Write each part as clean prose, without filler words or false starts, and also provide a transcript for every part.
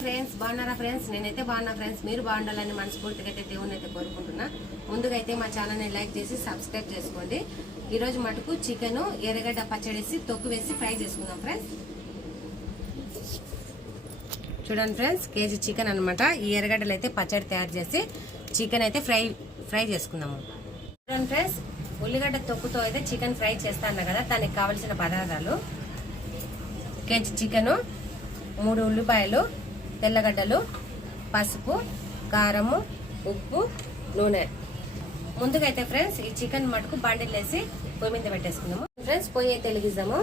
Friends బాగున్నారా friends? నేనైతే బాగున్నా ఫ్రెండ్స్. మీరు బాగుండాలని మనస్ఫూర్తిగా అయితే దేవుని అయితే కోరుకుంటున్నా. ముందుగా అయితే మా ఛానల్ని లైక్ చేసి సబ్స్క్రైబ్ చేసుకోండి. ఈరోజు మటుకు చికెన్ ఎర్రగడ్డ పచ్చడేసి తొక్కు వేసి ఫ్రై చేసుకుందాం ఫ్రెండ్స్. చూడండి ఫ్రెండ్స్, కేజీ చికెన్ అనమాట. ఈ ఎర్రగడ్డలు అయితే పచ్చడి తయారు చేసి చికెన్ అయితే ఫ్రై చేసుకుందాము. చూడండి ఫ్రెండ్స్, ఉల్లిగడ్డ తొక్కుతో అయితే చికెన్ ఫ్రై చేస్తాను కదా. దానికి కావలసిన పదార్థాలు: కేజీ చికెను, 3 ఉల్లిపాయలు, తెల్లగడ్డలు, పసుపు, కారము, ఉప్పు, నూనె. ముందుగా అయితే ఫ్రెండ్స్ ఈ చికెన్ మటుకు బండిలు వేసి పొయ్యి మీద పెట్టేసుకుందాము. ఫ్రెండ్స్ పొయ్యి అయితే వెలిగిద్దాము.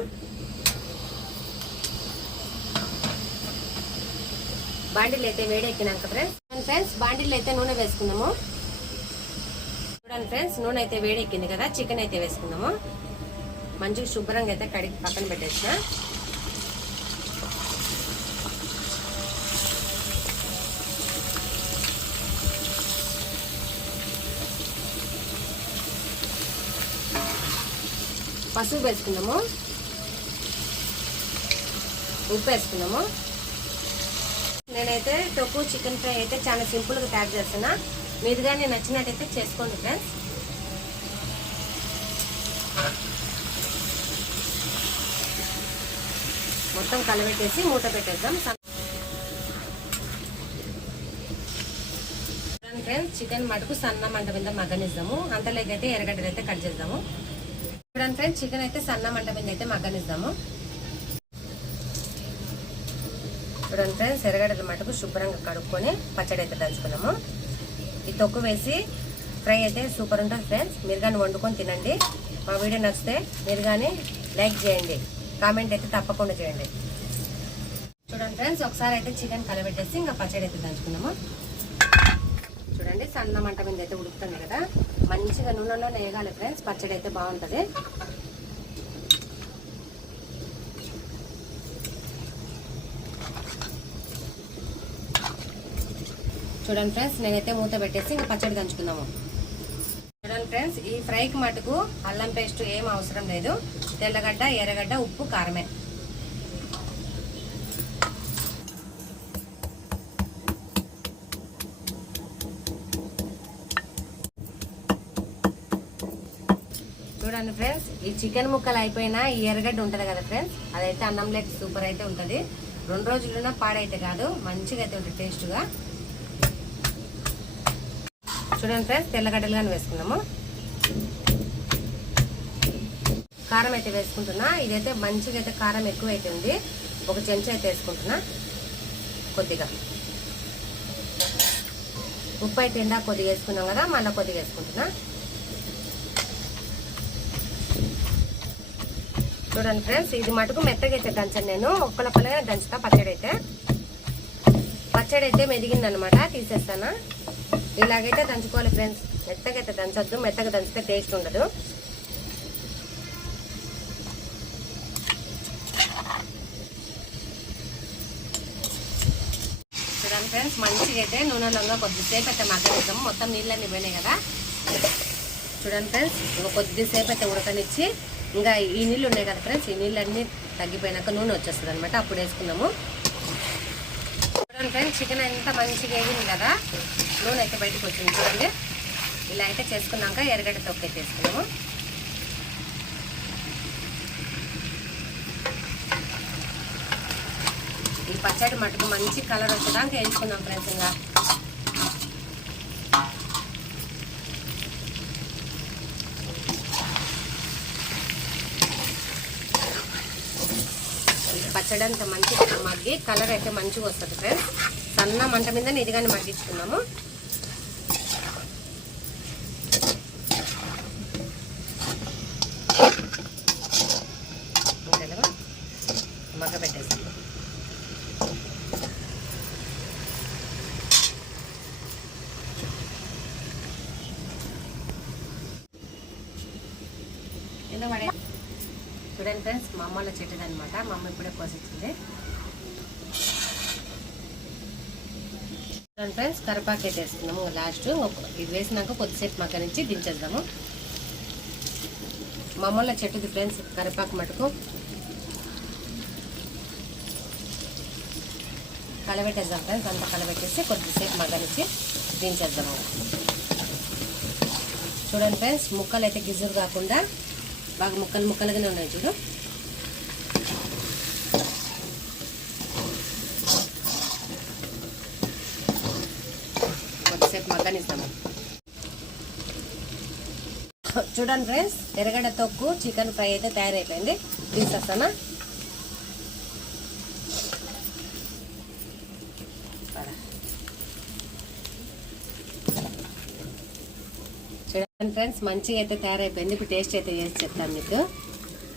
బాండిల్ అయితే వేడెక్కినాక ఫ్రెండ్స్ బాండిల్ అయితే నూనె వేసుకుందాము. చూడండి ఫ్రెండ్స్, నూనె అయితే వేడెక్కింది కదా. చికెన్ అయితే వేసుకుందాము. మంచిగా శుభ్రంగా అయితే కడిగి పక్కన పెట్టేసిన. పసుపు వేసుకుందాము, ఉప్పు వేసుకుందాము. నేనైతే తొక్కు చికెన్ ఫ్రై అయితే చాలా సింపుల్గా తయారు చేస్తున్నా. మీరు కానీ నచ్చినట్టయితే చేసుకోండి ఫ్రెండ్స్. మొత్తం కలబెట్టేసి మూత పెట్టేద్దాం. ఫ్రెండ్స్ చికెన్ మటుకు సన్న మంట మీద మగ్గనిద్దాము. అంతలోకైతే ఎర్రగడ్డలు అయితే కట్ చేద్దాము. చూడండి ఫ్రెండ్స్, చికెన్ అయితే సన్న మంట మీద అయితే మగ్గనిద్దాము. చూడండి ఫ్రెండ్స్, ఎర్రగడ్డల మటుకు శుభ్రంగా కడుక్కొని పచ్చడి అయితే దంచుకున్నాము. ఈ తొక్కు వేసి ఫ్రై అయితే సూపర్ ఉంటుంది ఫ్రెండ్స్. మీరు కానీ వండుకొని తినండి. మా వీడియో నచ్చితే మీరు కానీ లైక్ చేయండి, కామెంట్ అయితే తప్పకుండా చేయండి. చూడండి ఫ్రెండ్స్, ఒకసారి అయితే చికెన్ కలబెట్టేసి ఇంకా పచ్చడి అయితే దంచుకున్నాము. చూడండి, సన్న మంట మీద అయితే ఉడుకుతుంది కదా. మంచిగా నూనెలో వేగాలి ఫ్రెండ్స్, పచ్చడి అయితే బాగుంటుంది. చూడండి ఫ్రెండ్స్, నేనైతే మూత పెట్టేసి ఇంకా పచ్చడి దంచుకుందాము. చూడండి ఫ్రెండ్స్, ఈ ఫ్రైకి మటుకు అల్లం పేస్ట్ ఏం అవసరం లేదు. తెల్లగడ్డ, ఎర్రగడ్డ, ఉప్పు, కారమే. చూడండి ఫ్రెండ్స్, ఈ చికెన్ ముక్కలు అయిపోయినా ఈ ఎర్రగడ్డ ఉంటుంది కదా ఫ్రెండ్స్, అదైతే అన్నం లేక సూపర్ అయితే ఉంటుంది. 2 రోజులున్నా పాడైతే కాదు, మంచిగా అయితే ఉంటుంది టేస్ట్గా. చూడండి ఫ్రెండ్స్, తెల్లగడ్డలు కానీ వేసుకున్నాము. కారం అయితే వేసుకుంటున్నా. ఇదైతే మంచిగా అయితే కారం ఎక్కువ అయితే ఉంది. 1 చెంచా అయితే వేసుకుంటున్నా. కొద్దిగా ఉప్పు అయితే ఇందా కొద్దిగా వేసుకున్నాం కదా, మళ్ళీ కొద్దిగా వేసుకుంటున్నా. చూడండి ఫ్రెండ్స్, ఇది మటుకు మెత్తగా అయితే దంచను. నేను ఒక్కలొక్కలుగా దంచుతా. పచ్చడి అయితే మెదిగిందనమాట, తీసేస్తాను. ఇలాగైతే దంచుకోవాలి ఫ్రెండ్స్. మెత్తగా అయితే దంచొద్దు, మెత్తగా దంచితే టేస్ట్ ఉండదు. చూడండి ఫ్రెండ్స్, మంచిగా అయితే నూనెలో కొద్దిసేపు అయితే మగ్గనిద్దాము. మొత్తం నీళ్ళన్నీ పోయినాయి కదా. చూడండి ఫ్రెండ్స్, ఇంకా కొద్దిసేపు అయితే ఉడకనిచ్చి ఇంకా ఈ నీళ్ళు ఉన్నాయి కదా ఫ్రెండ్స్, ఈ నీళ్ళన్నీ తగ్గిపోయినాక నూనె వచ్చేస్తుంది అనమాట. అప్పుడు వేసుకున్నాము. చూడండి ఫ్రెండ్స్, చికెన్ అంతా మంచిగా వేగింది కదా. నూనె అయితే బయటకు వచ్చింది చూడండి. ఇలా అయితే చేసుకున్నాక ఎర్రగడ్డ తొక్కు అయితే వేసుకున్నాము. ఈ పచ్చడి మటుకు మంచి కలర్ వచ్చేదాకా వేసుకుందాం ఫ్రెండ్స్. ఇంకా పచ్చడి అంతా మంచిగా మగ్గి కలర్ అయితే మంచిగా వస్తుంది ఫ్రెండ్స్. సన్న మంట మీద ఇదిగానే మగ్గించుకున్నాము. మగ్గ పెట్టేసాము. ఎందుకు పడే చూడండి ఫ్రెండ్స్, మా అమ్మల చెట్టుది అనమాట. మా అమ్మ ఇప్పుడే కోసిచ్చింది. చూడండి ఫ్రెండ్స్, కరివేపాకు అయితే వేసుకున్నాము లాస్ట్. ఇది వేసినాక కొద్దిసేపు మగ్గనిచ్చి దించేద్దాము. మా అమ్మల చెట్టుది ఫ్రెండ్స్ కరివేపాకు మటుకు. కలబెట్టేద్దాం ఫ్రెండ్స్. అంతా కలబెట్టేసి కొద్దిసేపు మగ్గనిచ్చి దించేద్దాము. చూడండి ఫ్రెండ్స్, ముక్కలు అయితే గిజ్జులు కాకుండా బాగా ముక్కలు ముక్కలుగానే ఉన్నాయి చూడు. కొద్దిసేపు మగ్గనిస్తాము. చూడండి ఫ్రెండ్స్, ఎర్రగడ్డ తొక్కు చికెన్ ఫ్రై అయితే తయారైపోయింది. తీసేస్తానా. చూడండి ఫ్రెండ్స్, మంచిగా అయితే తయారైపోయింది. ఇప్పుడు టేస్ట్ అయితే చేసి చెప్తాను మీకు.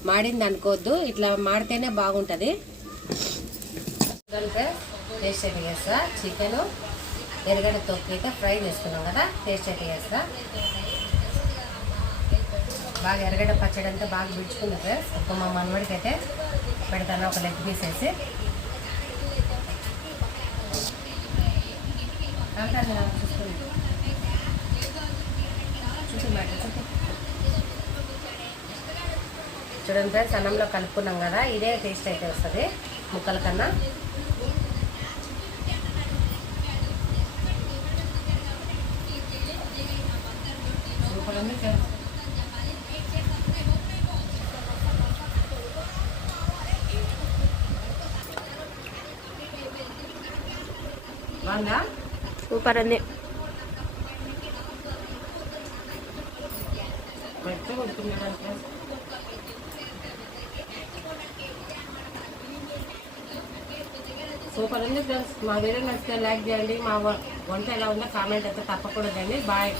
మాడింది అనుకోవద్దు, ఇట్లా మాడితేనే బాగుంటుంది. చూడండి ఫ్రెండ్స్, టేస్ట్ అయితే చేస్తా. చికెన్ ఎర్రగడ్డ తొక్కు అయితే ఫ్రై చేసుకున్నాం కదా, టేస్ట్ అయితే చేస్తా. బాగా ఎర్రగడ్డ పచ్చడి అంతా బాగా బిడ్చుకుంది ఫ్రెండ్స్. ఒక మా మనవడికి అయితే పెడతాను ఒక లెగ్ పీస్ వేసి. చూడండి ఫ్రెండ్స్, అన్నంలో కలుపుకున్నాం కదా, ఇదే టేస్ట్ అయితే వస్తుంది ముక్కల కన్నా. సూపర్ ఉంది ఫ్రెండ్స్. బాగుందా? సూపర్ ఉంది. సూపర్ ఉంది ఫ్రెండ్స్. మా వీడియో నచ్చితే లైక్ చేయండి. మా వంట ఎలా ఉందో కామెంట్ అయితే తప్పకూడదండి. బాయ్.